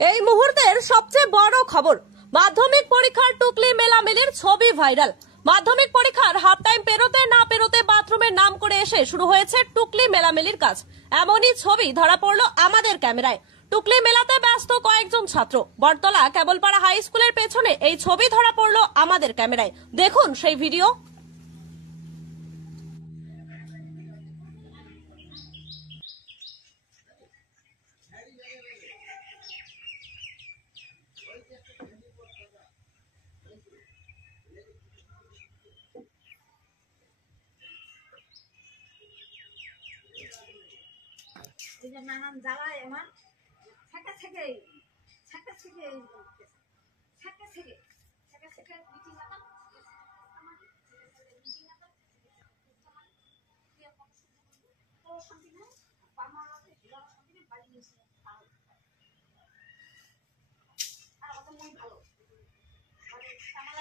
এই মুহূর্তের সবচেয়ে বড় খবর, মাধ্যমিক পরীক্ষার টুকলি মেলামেলির ছবি ভাইরাল। মাধ্যমিক পরীক্ষার হাফ টাইম পেরোতে না পেরোতে বাথরুমের নাম করে এসে শুরু হয়েছে টুকলি মেলামেলির কাজ। এমনই ছবি ধরা পড়লো আমাদের ক্যামেরায়। টুকলি মেলাতে ব্যস্ত কয়েকজন ছাত্র। বটতলা কেবলপাড়া হাই স্কুলের পেছনে এই ছবি ধরা পড়লো আমাদের ক্যামেরায়। দেখুন সেই ভিডিও। এই যে নানান জ্বালায় আমার থেকে থেকে থেকে থেকে থেকে থেকে থেকে থেকে মিটিং আটা আমার মিটিং আটা তো শান্তি না পামাতে হিলা শান্তি না বাড়ি নিয়ে আর অত মন ভালো মানে